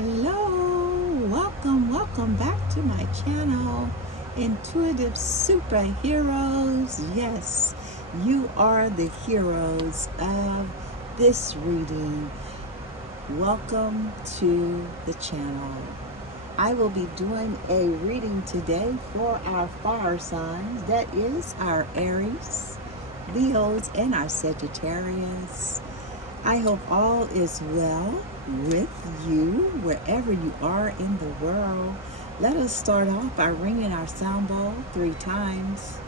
Hello, welcome back to my channel, Intuitive Superheroes. Yes, you are the heroes of this reading. Welcome to the channel. I will be doing a reading today for our fire signs. That is our Aries, Leos, and our Sagittarius. I hope all is well with you wherever you are in the world. Let us start off by ringing our sound bowl 3 times.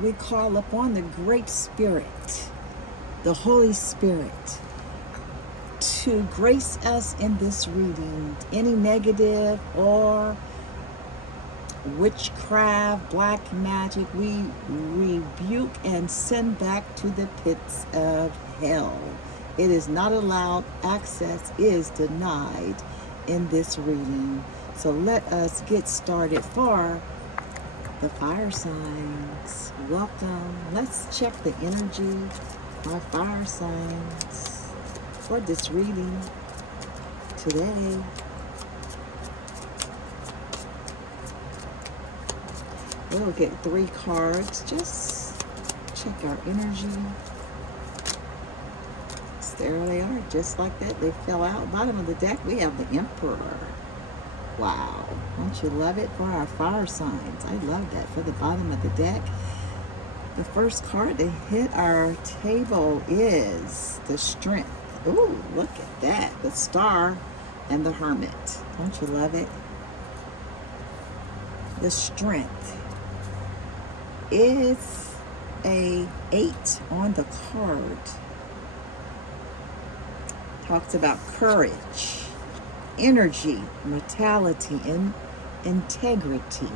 We call upon the Great Spirit, the Holy Spirit, to grace us in this reading. Any negative or witchcraft, black magic, we rebuke and send back to the pits of hell. It is not allowed. Access is denied in this reading. So let us get started for the fire signs. Welcome. Let's check the energy, my fire signs, for this reading today. We'll get 3 cards. Just check our energy. There they are, just like that. They fell out. Bottom of the deck, we have the Emperor. Wow. Don't you love it for our fire signs? I love that for the bottom of the deck. The first card to hit our table is the Strength. Ooh, look at that. The Star and the Hermit. Don't you love it? The Strength is a 8 on the card. Talks about courage, energy, mortality, and integrity.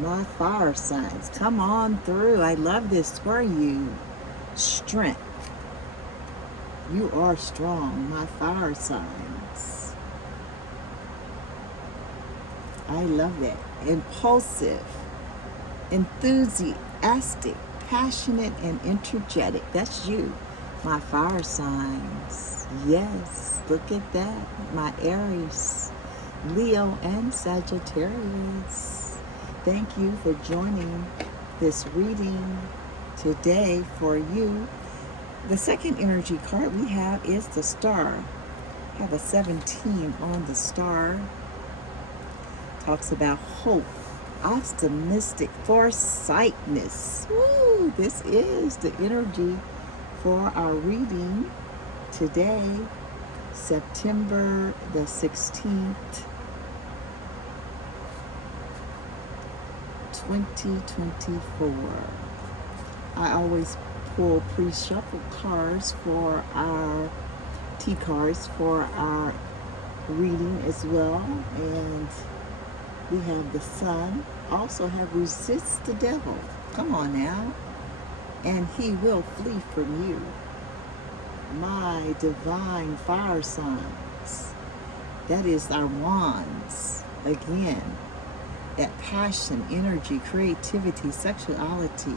My fire signs, come on through. I love this for you. Strength. You are strong, my fire signs. I love it. Impulsive, enthusiastic, passionate, and energetic. That's you, my fire signs. Yes, look at that. My Aries, Leo, and Sagittarius. Thank you for joining this reading today for you. The second energy card we have is the Star. I have a 17 on the Star. Talks about hope, optimistic foresightness. Woo, this is the energy for our reading today, September the 16th, 2024. I always pull pre-shuffle cards for our T-cards for our reading as well. And we have the Sun. Also have resist the devil. Come on now. And he will flee from you. My divine fire signs. That is our wands. Again, that passion, energy, creativity, sexuality,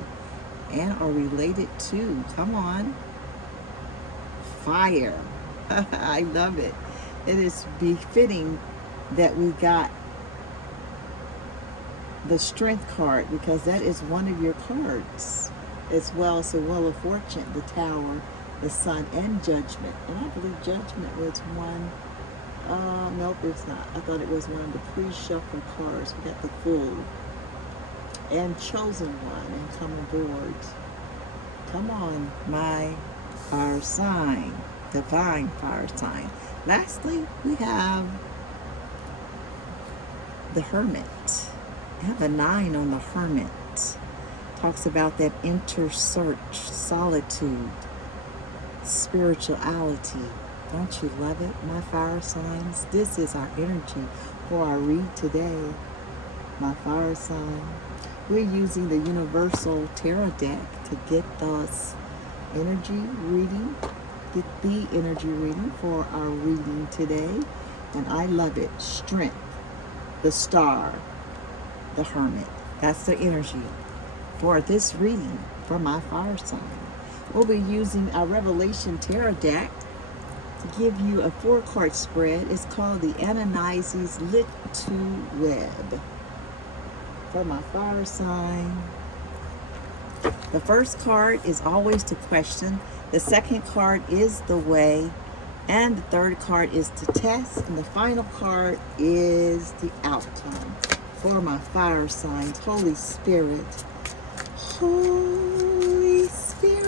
and are related to, come on, fire. I love it. It is befitting that we got the Strength card, because that is one of your cards, as well as the Wheel of Fortune, the Tower, the Sun, and Judgment. And I believe Judgment was one. Nope, it's not. I thought it was one of the pre-shuffle cards. We got the Fool and Chosen One, and Come Aboard. Come on, my fire sign, divine fire sign. Lastly, we have the Hermit. I have a 9 on the Hermit. Talks about that inner search, solitude, spirituality. Don't you love it, my fire signs? This is our energy for our read today, my fire sign. We're using the Universal Tarot deck to get this energy reading, get the energy reading for our reading today. And I love it. Strength, the Star, the Hermit. That's the energy for this reading for my fire sign. We'll be using a Revelation Tarot deck to give you a 4-card spread. It's called the Ananias Lit to Web for my fire sign. The first card is always the question. The second card is the way. And the third card is the test. And the final card is the outcome for my fire signs. Holy Spirit. Holy Spirit.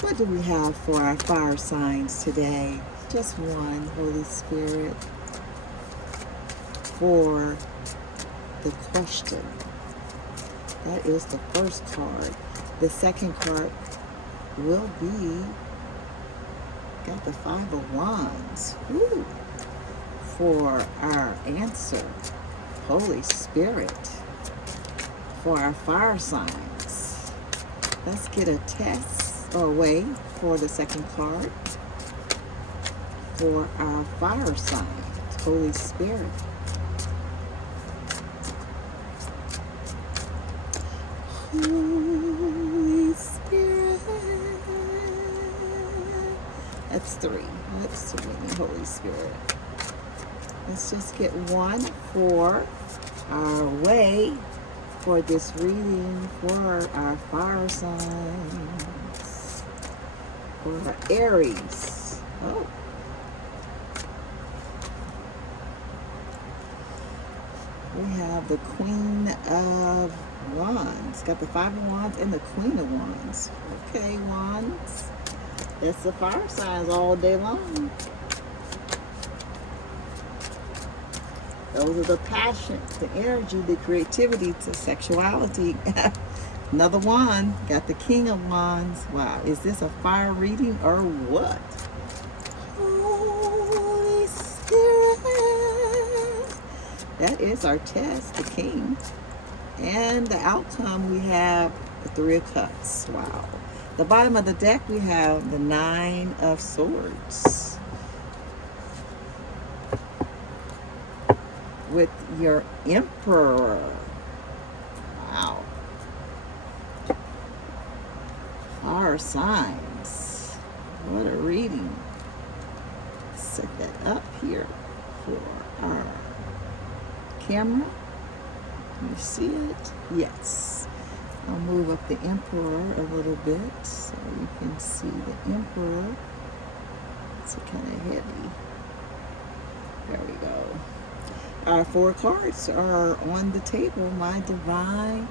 What do we have for our fire signs today? Just one, Holy Spirit, for the question. That is the first card. The second card will be, got the 5 of Wands. Woo. For our answer, Holy Spirit, for our fire signs. Let's get a test or way for the second card for our fire signs, Holy Spirit. Holy Spirit. That's 3. That's 3, Holy Spirit. Let's just get one for our way for this reading for our fire signs. For our Aries. Oh. We have the Queen of Wands. Got the 5 of Wands and the Queen of Wands. Okay, Wands. That's the fire signs all day long. Those are the passion, the energy, the creativity, the sexuality. Another wand. Got the King of Wands. Wow. Is this a fire reading or what? Holy Spirit. That is our test, the King. And the outcome, we have the 3 of Cups. Wow. The bottom of the deck, we have the 9 of Swords. With your Emperor. Wow. Fire signs. What a reading. Set that up here for our camera. Can you see it? Yes. I'll move up the Emperor a little bit so you can see the Emperor. It's kind of heavy. There we go. Our 4 cards are on the table, my divine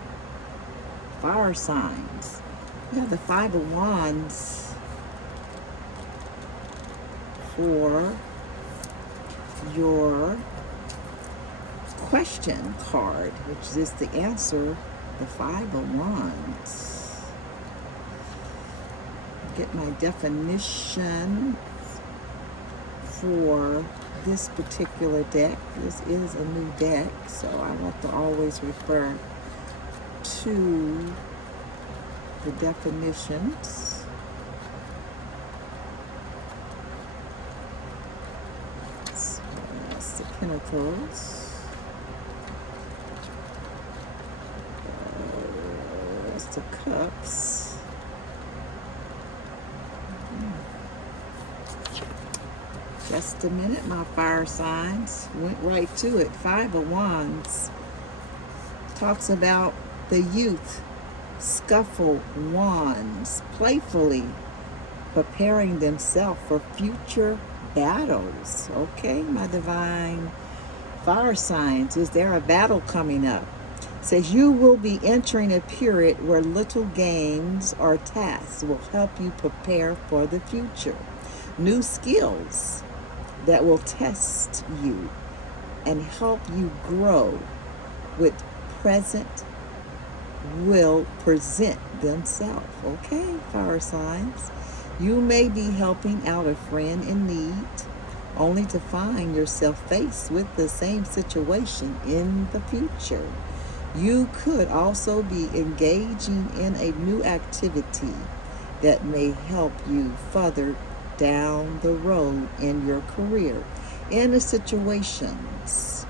fire signs. We have the 5 of Wands for your question card, which is the answer, the 5 of Wands. Get my definition for this particular deck. This is a new deck, so I like to always refer to the definitions. So that's the Pentacles. That's the Cups. Just a minute, my fire signs. Went right to it. 5 of Wands talks about the youth, scuffle wands, playfully preparing themselves for future battles. Okay, my divine fire signs. Is there a battle coming up? It says you will be entering a period where little games or tasks will help you prepare for the future. New skills that will test you and help you grow with present will present themselves. Okay, fire signs. You may be helping out a friend in need only to find yourself faced with the same situation in the future. You could also be engaging in a new activity that may help you further down the road in your career. In the situations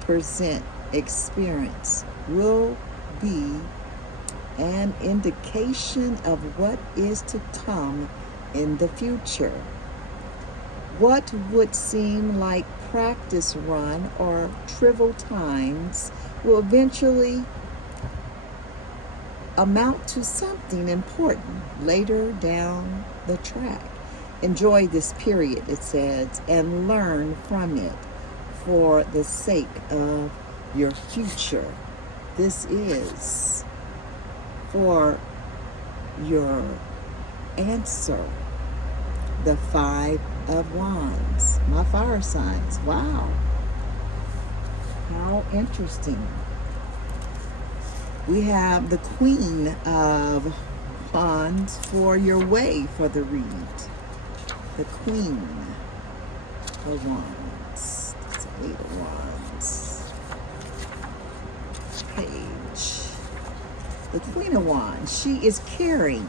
present experience will be an indication of what is to come in the future. What would seem like practice run or trivial times will eventually amount to something important later down the track. Enjoy this period, it says, and learn from it for the sake of your future. This is for your answer. The Five of Wands. My fire signs. Wow. How interesting. We have the Queen of Wands for your way for the read. The Queen of Wands. That's Eight of Wands. Page. The Queen of Wands. She is caring.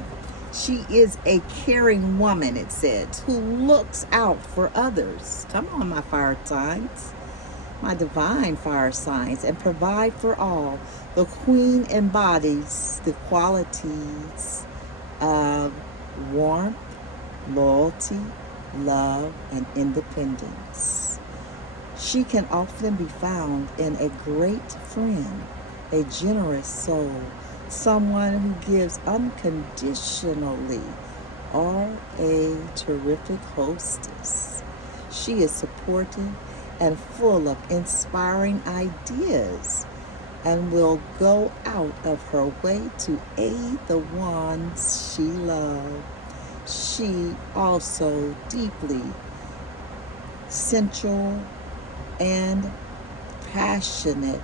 She is a caring woman, it says, who looks out for others. Come on, my fire signs. My divine fire signs, and provide for all. The Queen embodies the qualities of warmth, loyalty, love, and independence. She can often be found in a great friend, a generous soul, someone who gives unconditionally, or a terrific hostess. She is supportive and full of inspiring ideas and will go out of her way to aid the ones she loves. She also deeply sensual and passionate,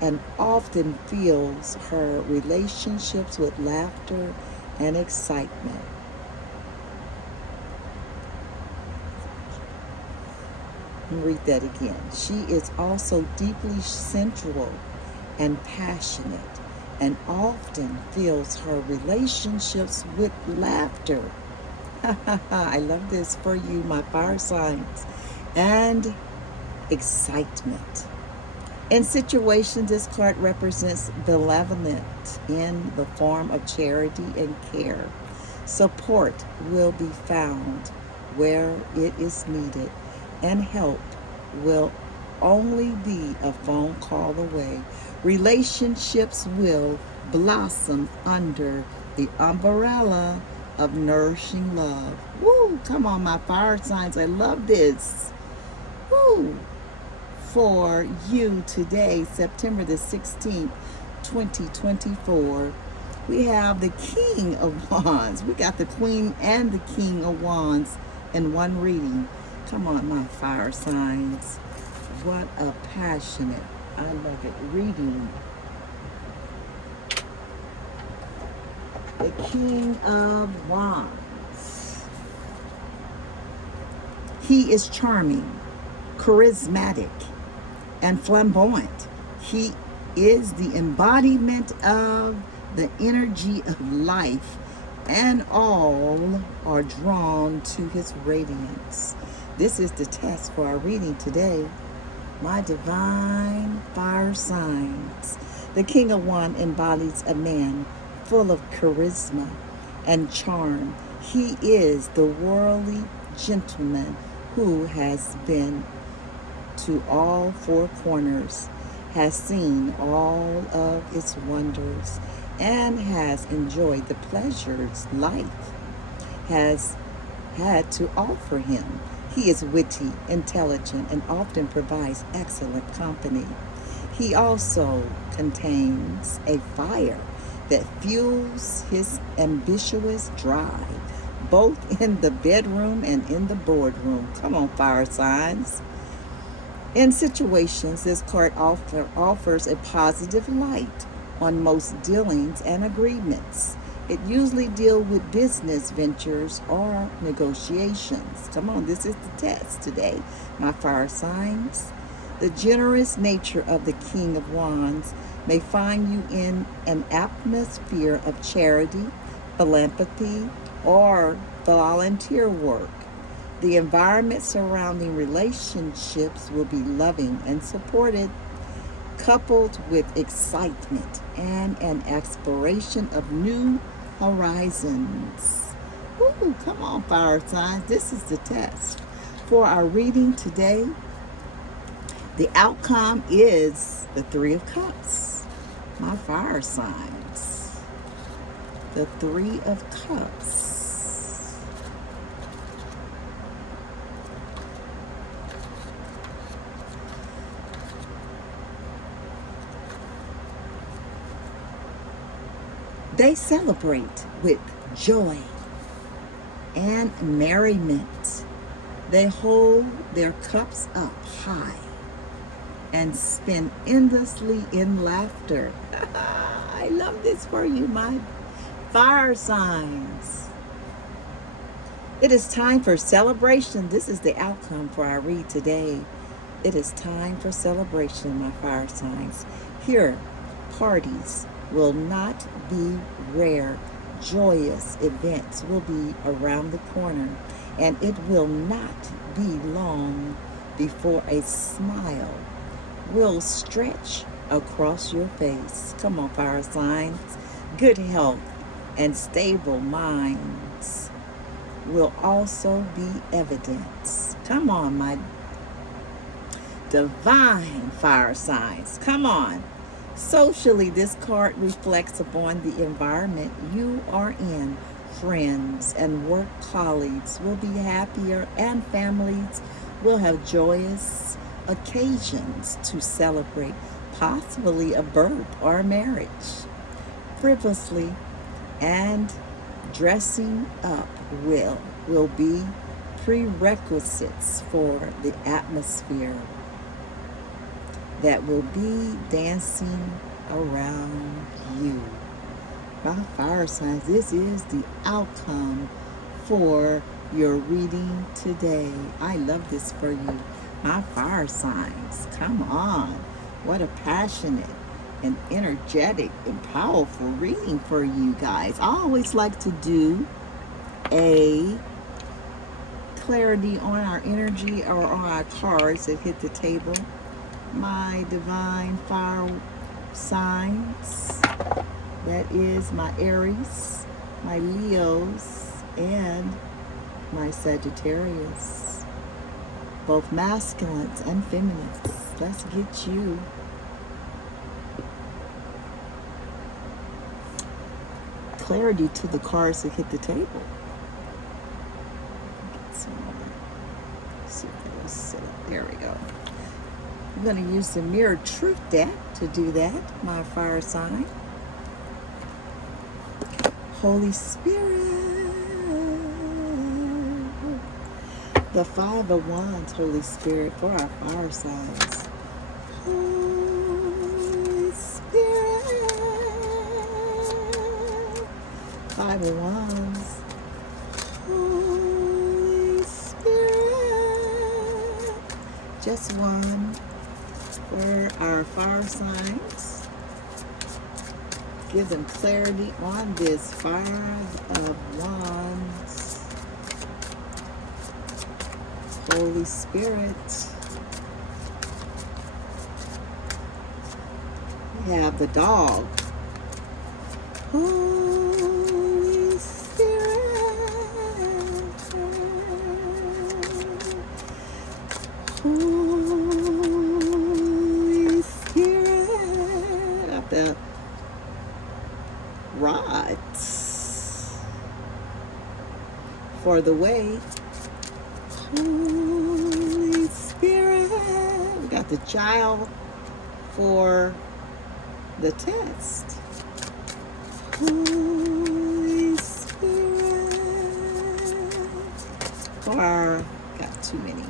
and often fills her relationships with laughter and excitement. Let me read that again. She is also deeply sensual and passionate, and often fills her relationships with laughter. I love this for you, my fire signs. And excitement. In situations, this card represents benevolence in the form of charity and care. Support will be found where it is needed, and help will only be a phone call away. Relationships will blossom under the umbrella of nourishing love. Woo! Come on, my fire signs. I love this. Woo! For you today, September the 16th, 2024, we have the King of Wands. We got the Queen and the King of Wands in one reading. Come on, my fire signs. What a passionate, I love it, reading. The King of Wands. He is charming, charismatic, and flamboyant. He is the embodiment of the energy of life, and all are drawn to his radiance. This is the test for our reading today. My divine fire signs. The King of Wands embodies a man full of charisma and charm. He is the worldly gentleman who has been to all four corners, has seen all of its wonders, and has enjoyed the pleasures life has had to offer him. He is witty, intelligent, and often provides excellent company. He also contains a fire that fuels his ambitious drive, both in the bedroom and in the boardroom. Come on, fire signs. In situations, this card offers a positive light on most dealings and agreements. It usually deals with business ventures or negotiations. Come on, this is the test today, my fire signs. The generous nature of the King of Wands may find you in an atmosphere of charity, philanthropy, or volunteer work. The environment surrounding relationships will be loving and supported. coupled with excitement and an exploration of new horizons. Ooh, come on, fire signs. This is the test. For our reading today, the outcome is the Three of Cups. My fire signs. The Three of Cups. They celebrate with joy and merriment. They hold their cups up high and spin endlessly in laughter. I love this for you, my fire signs. It is time for celebration. This is the outcome for our read today. It is time for celebration, my fire signs. Here, parties will not be rare. Joyous events will be around the corner, and it will not be long before a smile will stretch across your face. Come on, fire signs. Good health and stable minds will also be evidence. Come on, my divine fire signs. Come on. Socially, this card reflects upon the environment you are in. Friends and work colleagues will be happier, and families will have joyous occasions to celebrate, possibly a birth or a marriage. Frivolously and dressing up will be prerequisites for the atmosphere that will be dancing around you. My fire signs, this is the outcome for your reading today. I love this for you. My fire signs, come on. What a passionate and energetic and powerful reading for you guys. I always like to do a clarity on our energy or on our cards that hit the table. My divine fire signs, that is my Aries, my Leos, and my Sagittarius, both masculines and feminines. Let's get you clarity to the cards that hit the table. Get some more. See if it'll sit up. There we go. I'm going to use the Mirror Truth deck to do that, my fire sign. Holy Spirit. The Five of Wands, Holy Spirit, for our fire signs. Holy Spirit. Five of Wands. Holy Spirit. Just one. For our fire signs, give them clarity on this Five of Wands. Holy Spirit. We have the dog. Holy Spirit. Holy Spirit of the rods for the way. Holy Spirit. We got the child for the test. Holy Spirit. For our, got too many.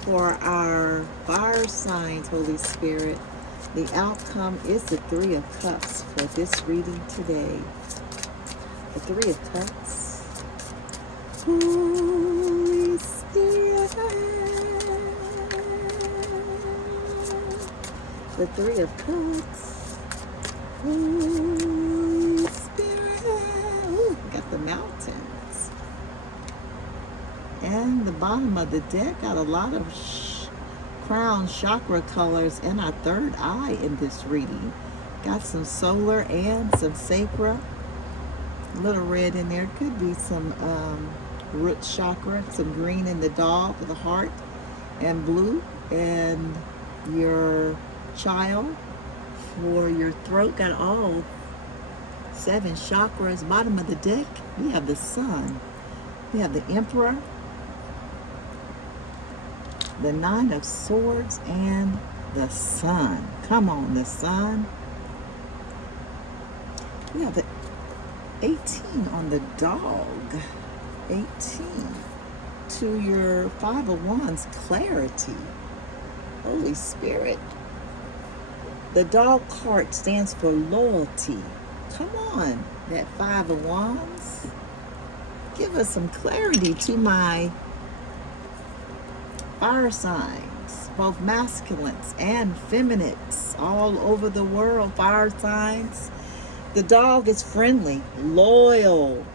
For our fire signs, Holy Spirit, the outcome is the Three of Cups for this reading today. The Three of Cups. Holy Spirit. The Three of Cups. Holy Spirit. Ooh, we got the mountains. And the bottom of the deck got a lot of crown chakra colors and our third eye in this reading. Got some solar and some sacra. A little red in there. Could be some root chakra. Some green in the dog, the heart, and blue. And your child for your throat. Got all 7 chakras. Bottom of the deck, we have the sun. We have the emperor, the 9 of swords, and the sun. Come on, the sun. We have the 18 on the dog. 18 to your 5 of wands, clarity. Holy Spirit. The dog card stands for loyalty. Come on, that 5 of wands. Give us some clarity to my fire signs, both masculines and feminines all over the world. Fire signs. The dog is friendly, loyal,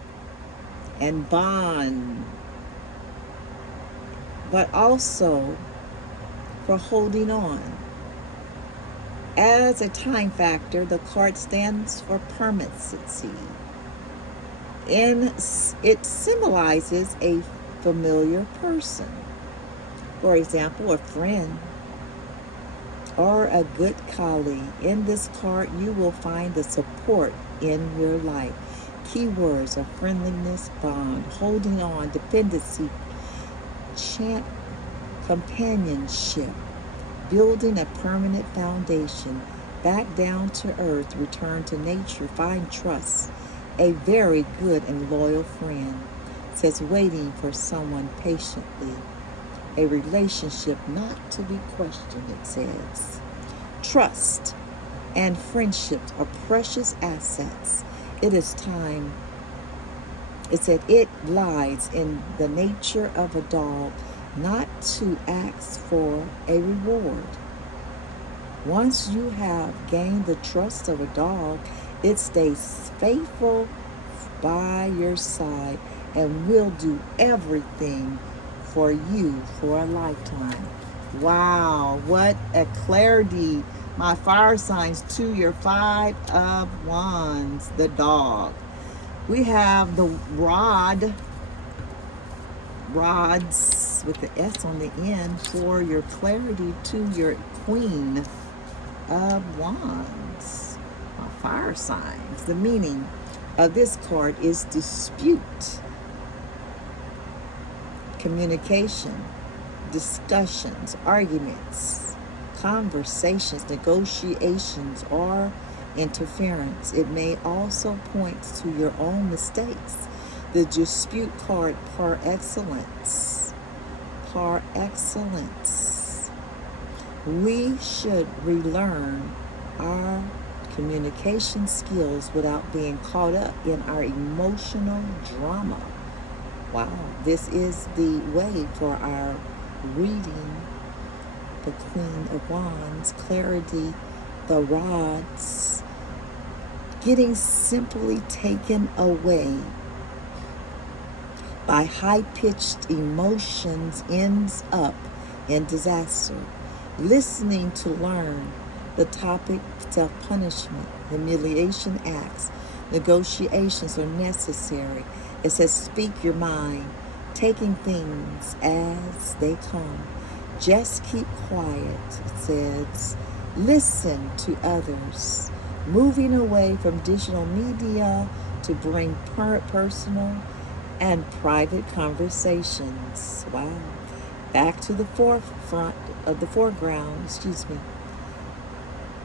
and bond, but also for holding on. As a time factor, the card stands for permanency. And it symbolizes a familiar person. For example, a friend or a good colleague. In this card, you will find the support in your life. Keywords are friendliness, bond, holding on, dependency, companionship, building a permanent foundation, back down to earth, return to nature, find trust. A very good and loyal friend. Says waiting for someone patiently. A relationship not to be questioned, it says. Trust and friendships are precious assets. It is time. It said it lies in the nature of a dog not to ask for a reward. Once you have gained the trust of a dog, it stays faithful by your side and will do everything for you for a lifetime. Wow, what a clarity. My fire signs to your 5 of wands, the dog. We have the rods with the S on the end for your clarity to your queen of wands. My fire signs. The meaning of this card is dispute, communication, discussions, arguments, conversations, negotiations, or interference. It may also point to your own mistakes. The dispute card par excellence. Par excellence. We should relearn our communication skills without being caught up in our emotional drama. Wow, this is the way for our reading, the Queen of Wands, clarity, the rods, getting simply taken away by high-pitched emotions ends up in disaster. Listening to learn the topic, self-punishment, humiliation acts, negotiations are necessary. It says speak your mind, taking things as they come. Just keep quiet, it says. Listen to others. Moving away from digital media to bring personal and private conversations. Wow. Back to the foreground,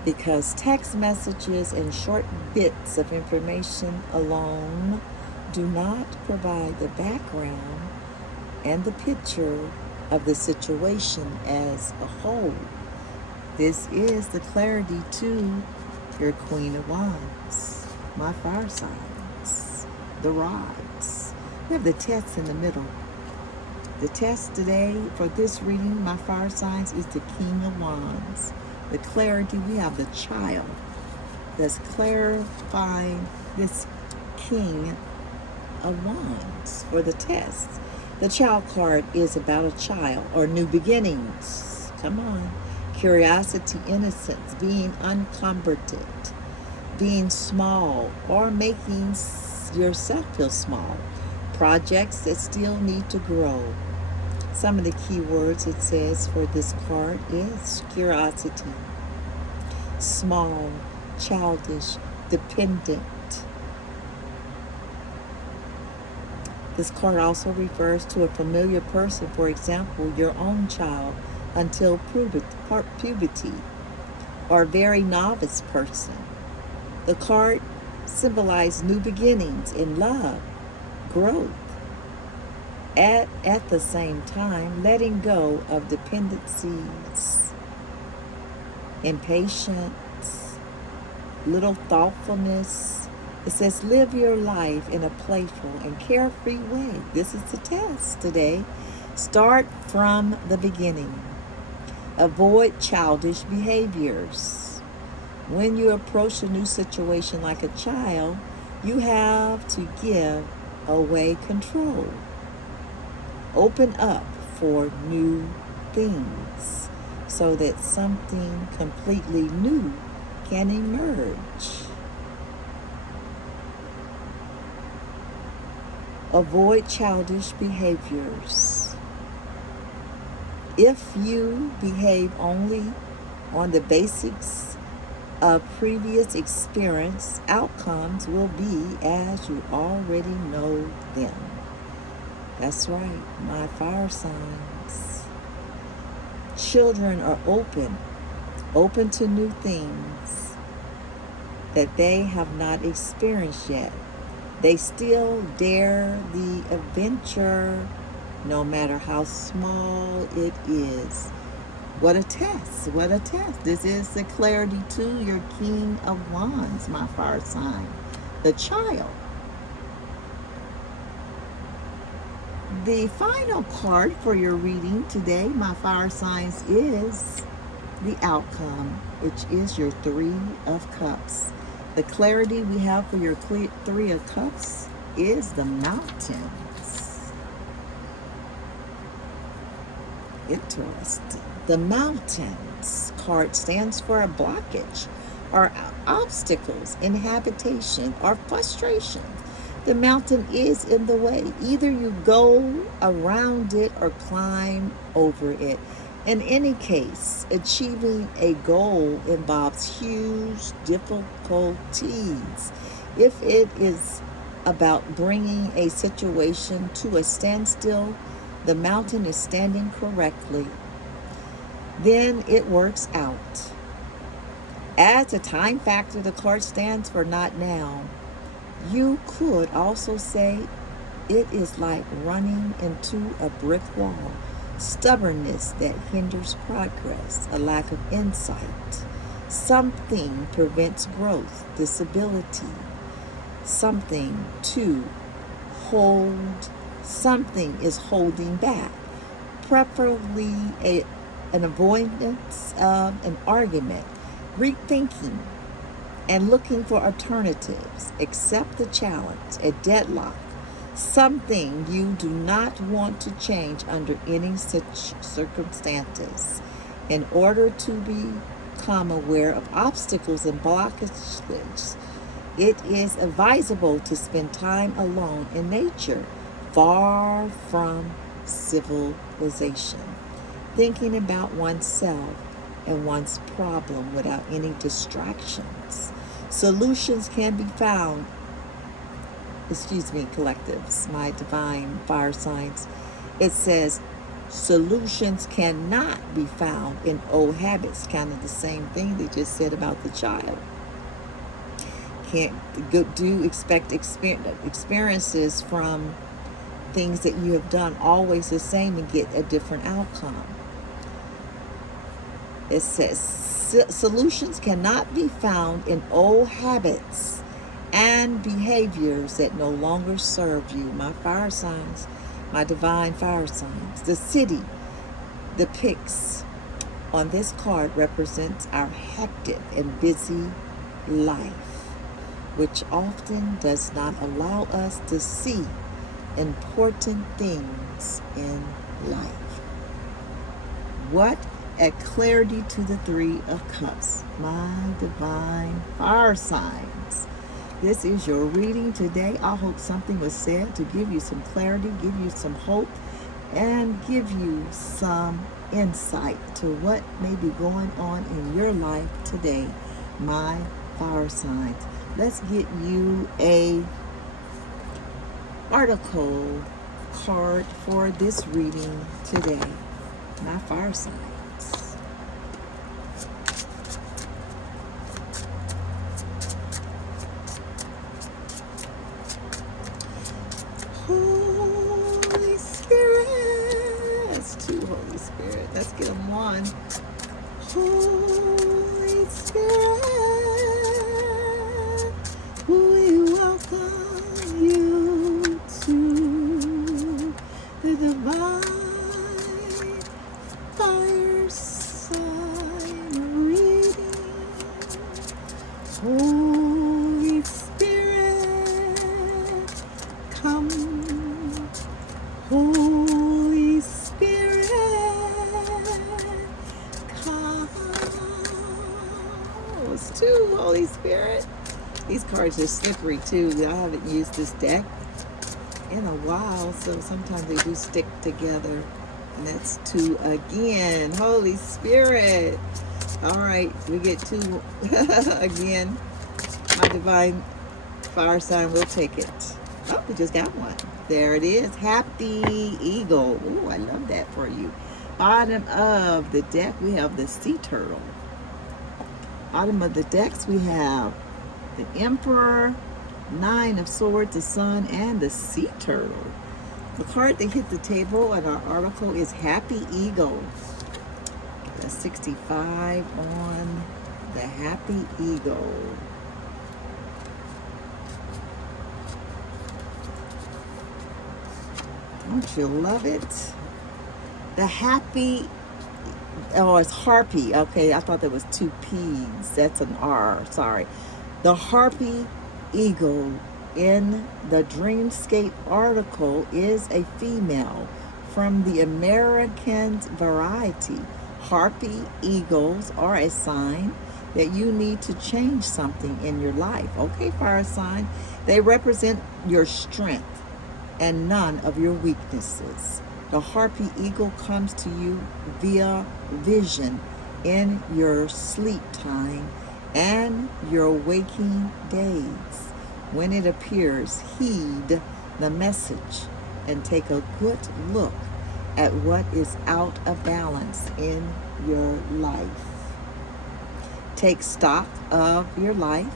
because text messages and short bits of information alone do not provide the background and the picture of the situation as a whole. This is the clarity to your Queen of Wands, my fire signs, the rods. We have the test in the middle. The test today for this reading, my fire signs, is the King of Wands. The clarity, we have the child that's clarifying this King of Wands for the test. The child card is about a child or new beginnings. Come on. Curiosity, innocence, being uncomforted, being small, or making yourself feel small. Projects that still need to grow. Some of the key words it says for this card is curiosity, small, childish, dependent. This card also refers to a familiar person, for example, your own child until puberty, or a very novice person. The card symbolizes new beginnings in love, growth, at the same time letting go of dependencies, impatience, little thoughtfulness. It says live your life in a playful and carefree way. This is the test today. Start from the beginning. Avoid childish behaviors. When you approach a new situation like a child, you have to give away control. Open up for new things so that something completely new can emerge. Avoid childish behaviors. If you behave only on the basics of previous experience, outcomes will be as you already know them. That's right, my fire signs. Children are open to new things that they have not experienced yet. They still dare the adventure, no matter how small it is. What a test, what a test. This is the clarity to your King of Wands, my fire sign, the child. The final card for your reading today, my fire signs, is the outcome, which is your Three of Cups. The clarity we have for your Three of Cups is the mountains. Interesting. The mountains card stands for a blockage or obstacles in habitation or frustrations. The mountain is in the way. Either you go around it or climb over it. In any case, achieving a goal involves huge difficulties. If it is about bringing a situation to a standstill, the mountain is standing correctly. Then it works out. As a time factor, the card stands for not now. You could also say it is like running into a brick wall. Stubbornness that hinders progress, a lack of insight. Something prevents growth, disability. Something to hold. Something is holding back. Preferably an avoidance of an argument. Rethinking and looking for alternatives. Accept the challenge, a deadlock. Something you do not want to change under any such circumstances. In order to become aware of obstacles and blockages, it is advisable to spend time alone in nature, far from civilization, thinking about oneself and one's problem without any distractions. Solutions can be found, collectives, my divine fire signs. It says solutions cannot be found in old habits, kind of the same thing they just said about the child. Can't expect experiences from things that you have done always the same and get a different outcome. It says solutions cannot be found in old habits and behaviors that no longer serve you. My fire signs, my divine fire signs. The city depicts on this card represents our hectic and busy life, which often does not allow us to see important things in life. What Add clarity to the Three of Cups. My divine fire signs. This is your reading today. I hope something was said to give you some clarity, give you some hope, and give you some insight to what may be going on in your life today, my fire signs. Let's get you a article card for this reading today, my fire signs. Holy Spirit. That's two Holy Spirit. Let's get them one. Holy Spirit, we welcome you to the divine fire sign reading. Holy Spirit, come. Holy Spirit, come. Oh, it's two, Holy Spirit. These cards are slippery too. I haven't used this deck in a while, so sometimes they do stick together. And that's two again. Holy Spirit. All right, we get two again. My divine fire sign will take it. Oh, we just got one. There it is. Happy Eagle. Ooh, I love that for you. Bottom of the deck, we have the Sea Turtle. Bottom of the decks, we have the Emperor, Nine of Swords, the Sun, and the Sea Turtle. The card that hit the table in our article is Happy Eagle. That's 65 on the Happy Eagle. Don't you love it? The Happy, oh, it's Harpy. Okay, I thought there was two P's. That's an R, sorry. The Harpy Eagle in the Dreamscape article is a female from the American variety. Harpy Eagles are a sign that you need to change something in your life. Okay, fire sign. They represent your strength and none of your weaknesses. The Harpy Eagle comes to you via vision in your sleep time and your waking days. When it appears, heed the message and take a good look at what is out of balance in your life. Take stock of your life.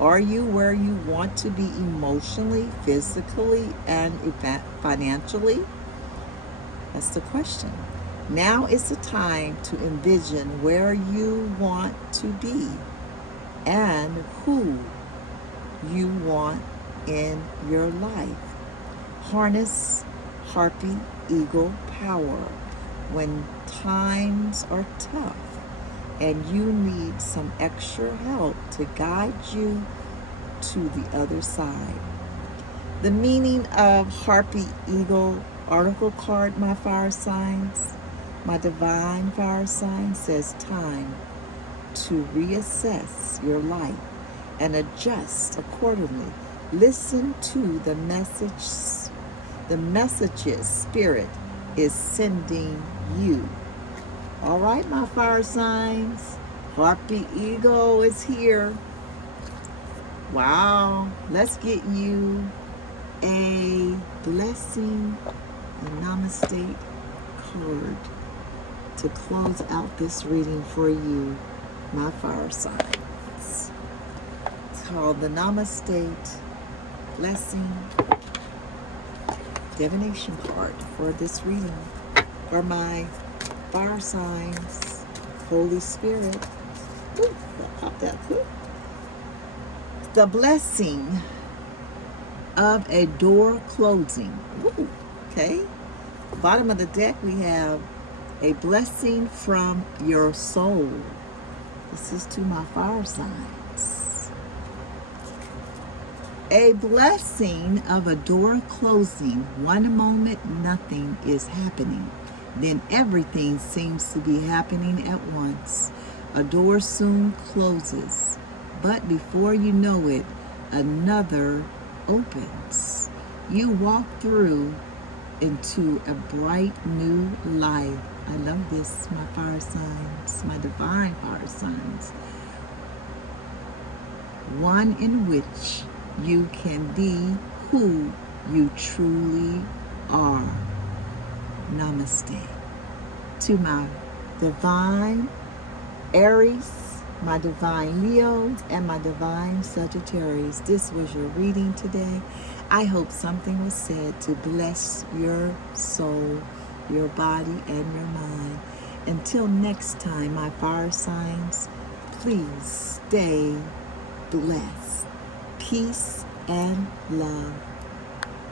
Are you where you want to be emotionally, physically, and financially? That's the question. Now is the time to envision where you want to be and who you want in your life. Harness Harpy Eagle power when times are tough and you need some extra help to guide you to the other side. The meaning of Harpy Eagle article card, my fire signs, my divine fire sign, says time to reassess your life and adjust accordingly. Listen to the messages Spirit is sending you. All right, my fire signs, Harpy Eagle is here. Wow, let's get you a blessing and namaste card to close out this reading for you, my fire signs. It's called the Namaste Blessing Divination card for this reading for my fire signs. Holy Spirit. Ooh, pop that. Ooh. The blessing of a door closing. Ooh, okay. Bottom of the deck, we have a blessing from your soul. This is to my fire signs. A blessing of a door closing. One moment, nothing is happening. Then everything seems to be happening at once. A door soon closes, but before you know it, another opens. You walk through into a bright new life. I love this, my fire signs, my divine fire signs. One in which you can be who you truly are. Namaste. To my divine Aries, my divine Leos, and my divine Sagittarius, this was your reading today. I hope something was said to bless your soul, your body, and your mind. Until next time, my fire signs, please stay blessed. Peace and love.